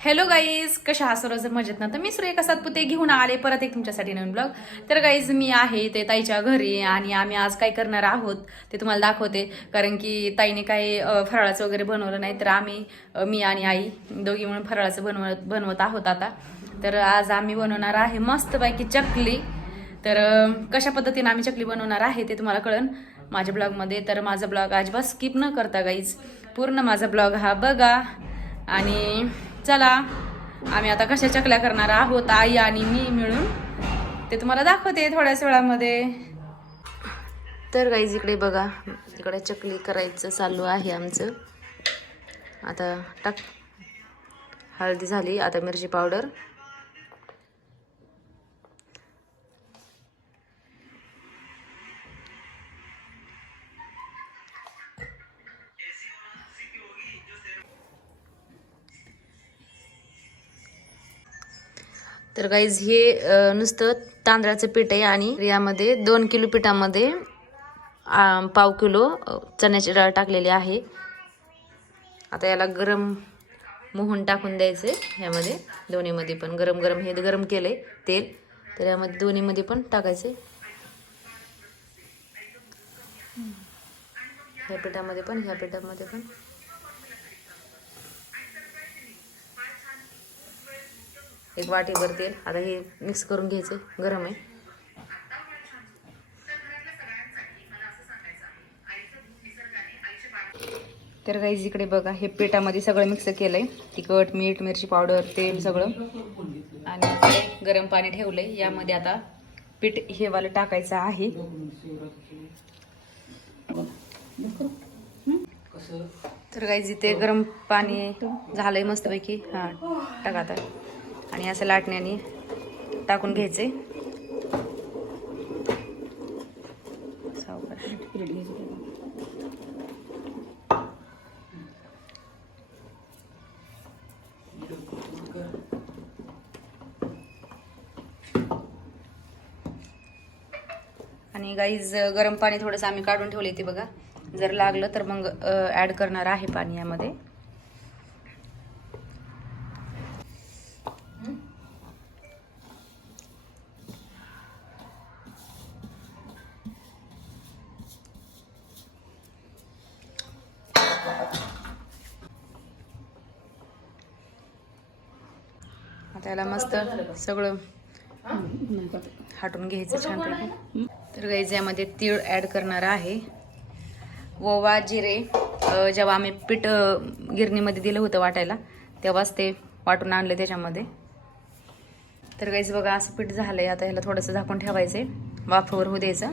Hello guys कशा हा सर्वजण मजेत ना तर मी सुरेखा सातपुते घेऊन आले परत एक तुमच्यासाठी नवीन ब्लॉग तर गाईज मी आहे ते ताईच्या घरी आणि आम्ही आज काय करणार आहोत ते तुम्हाला दाखवते. कारण की ताईने काही फराळाचं वगैरे बनवलं नाही तर आम्ही मी आणि आई दोघी म्हणून फराळाचं बनवत बनवत आहोत आता. तर आज आम्ही बनवणार आहे मस्तपैकी चकली. तर कशा पद्धतीने आम्ही चकली बनवणार आहे ते तुम्हाला कळन माझ्या ब्लॉगमध्ये तर माझा ब्लॉग अजिबात स्किप न करता गाईज पूर्ण माझा ब्लॉग हा बघा. आणि चला आम्ही आता कशा चकल्या करणार आहोत आई आणि मी मिळून? ते तुम्हाला दाखवते थोड्याच वेळामध्ये. तर गाईज इकडे बघा इकडे चकली करायचं चालू आहे आमचं. आता टाक हळदी झाली आता मिरची पावडर. तर गाईज हे नुसतं तांदळाचं पीठ आहे आणि यामध्ये दोन किलो पिठामध्ये पाव किलो चण्याची डाळ टाकलेली आहे. आता याला गरम मोहन टाकून द्यायचं आहे ह्यामध्ये दोन्हीमध्ये पण. गरम गरम हे गरम केलं आहे तेल तर यामध्ये दोन्हीमध्ये पण टाकायचे ह्या पिठामध्ये पण ह्या पिठामध्ये पण. एक वाटीभर तेल आता हे मिक्स करून घ्यायचं गरम आहे. तर गाईज इकडे बघा हे पिठामध्ये सगळं मिक्स केलं आहे तिखट मीठ मिरची पावडर तेल सगळं. आणि गरम पाणी ठेवलं आहे यामध्ये आता पीठ हे वालं टाकायचं आहे. तर गाईज इथे गरम पाणी झालंय मस्तपैकी. हा टाका आता. आणि असं लाटण्याने टाकून घ्यायचे. आणि गाईज गरम पाणी थोडंसं आम्ही काढून ठेवले ते बघा. जर लागलं तर मग ॲड करणार आहे पाणी यामध्ये. आता याला मस्त सगळं हाटून घ्यायचं छानपैकी. तर गाईज यामध्ये तीळ ॲड करणार आहे. ओवा जिरे जेव्हा आम्ही पीठ गिरणीमध्ये दिलं होतं वाटायला तेव्हाच ते वाटून आणले त्याच्यामध्ये. तर गाईज बघा असं पीठ झालंय. आता ह्याला थोडंसं झाकून ठेवायचंय. वाफवर होऊ द्यायचं.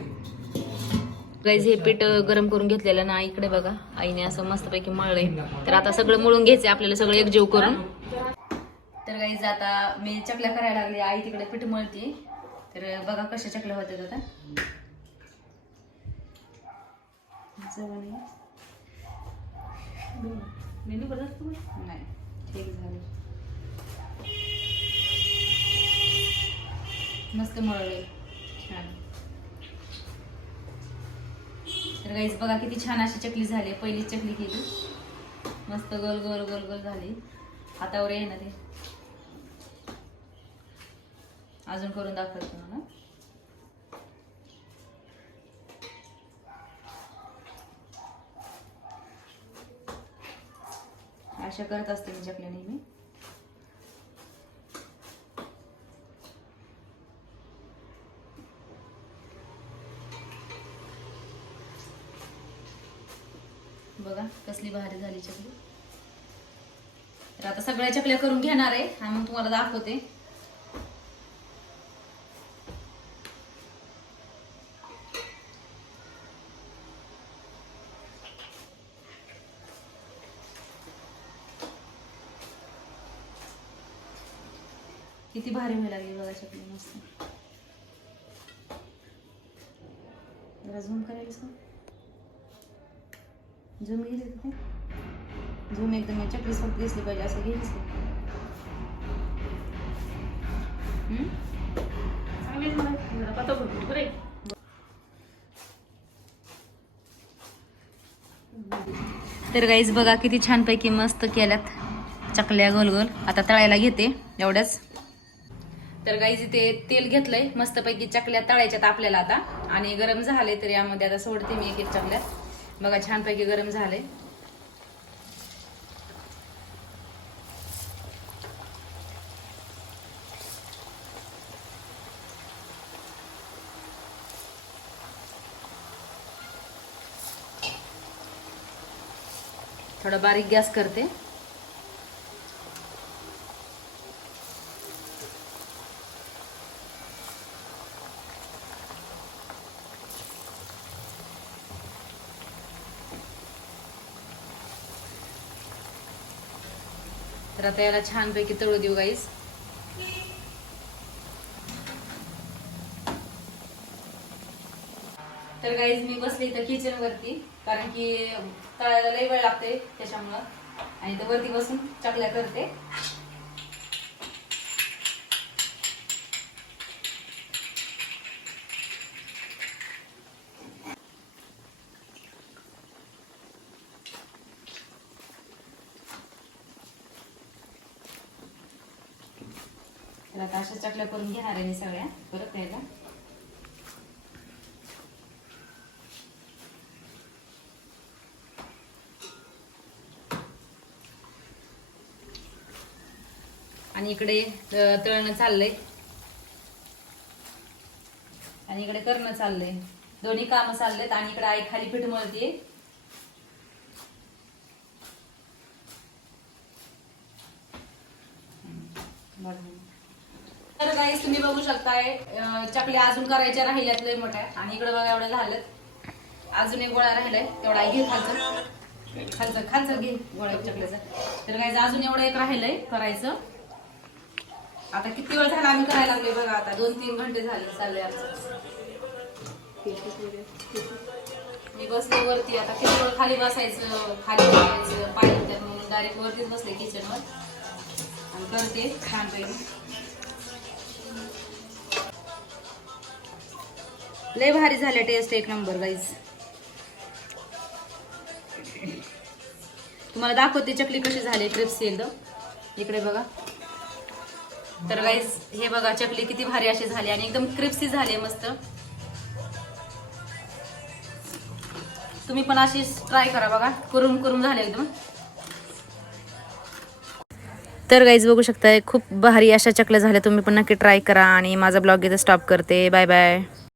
गाईज हे पीठ गरम करून घेतलेलं ना इकडे बघा. आईने असं मस्तपैकी मळलंय. तर आता सगळं मळून घ्यायचं आपल्याला सगळं एकजीव करून. तर गाईज आता मी चकल्या करायला लागली. आई तिकडे पीठ मळते. तर बघा कशा चकल्या होत्यात आता. ये. नाही ठीक झालं. मस्त मळले. छान. तर गाईज बघा किती छान अशी चकली झाली. पहिली चकली केली. मस्त गोल गोल गोल गोल झाली. हातावर आहे ना ते. अजून करून दाखवते तुम्हाला. अशा करत असते मी चकल्या नेहमी. बघा कसली भारी झाली चकली. तर आता सगळ्या चकल्या करून घेणार आहे आणि मग तुम्हाला दाखवते. किती भारी व्हायला लागली बघा चकली मस्त. जरा झूम करायला का? झूम गेली का झूम एकदम चकली फक्त दिसली पाहिजे असं घ्यायच तर गाईज बघा किती छानपैकी मस्त केल्यात चकल्या गोल गोल आता तळायला घेते एवढ्याच तर गाईज इथे तेल घेतलंय. मस्तपैकी चकल्या तळायच्यात आपल्याला आता. आणि गरम झाले तर यामध्ये आता सोडते मी एक एक चकल्या. बघा छानपैकी गरम झाले थोडा बारीक गॅस करते. तर आता याला छानपैकी तळू देऊ गाईस तर गाईज मी बसले इथं किचन वरती कारण की तळायला लई वेळ लागते त्याच्यामुळं. आणि इथं वरती बसून चकल्या करते. तर आता अशा चकल्या करून घेणार आहे मी सगळ्या. परत यायला. आणि इकडे तळणं चाललंय. आणि इकडे करणं चाललंय. दोन्ही कामं चाललेत आणि इकडे आई खाली पीठ मळते तर गाईस तुम्ही बघू शकताय चकल्या अजून करायच्या राहिल्यात लय मोठ्या. आणि इकडे बघा एवढ्या झाल्यात अजून एक गोळा राहिलाय तेवढा घे खालचं खालचं खालचं घे गोळ्या चकल्याचा. तर गाईज अजून एवढं एक राहिलंय करायचं. आता किती वेळ झाला आम्ही करायला लागले बघा आता. दोन तीन घंटे झाले चालले आमचं. मी बसले वरती आता किती वेळ खाली बसायचं खाली बसायचं पाणी म्हणून. डायरेक्ट वरतीच बसले किचनवर आणि करते छानपैकी लय भारी झाले टेस्ट एक नंबर गाईज तुम्हाला दाखवते चकली कशी झाली क्रिप्स एकदम इकडे बघा. तर गाईज हे बघा चकली किती भारी अशी झाली आणि एकदम क्रिप्सी झाली मस्त. तुम्ही पण अशी ट्राय करा बघा. करून करून झाले एकदम. तर गाईज बघू शकताय खूप भारी अशा चकल्या झाल्या. तुम्ही पण नक्की ट्राय करा आणि माझा ब्लॉग इथं स्टॉप करते. Bye bye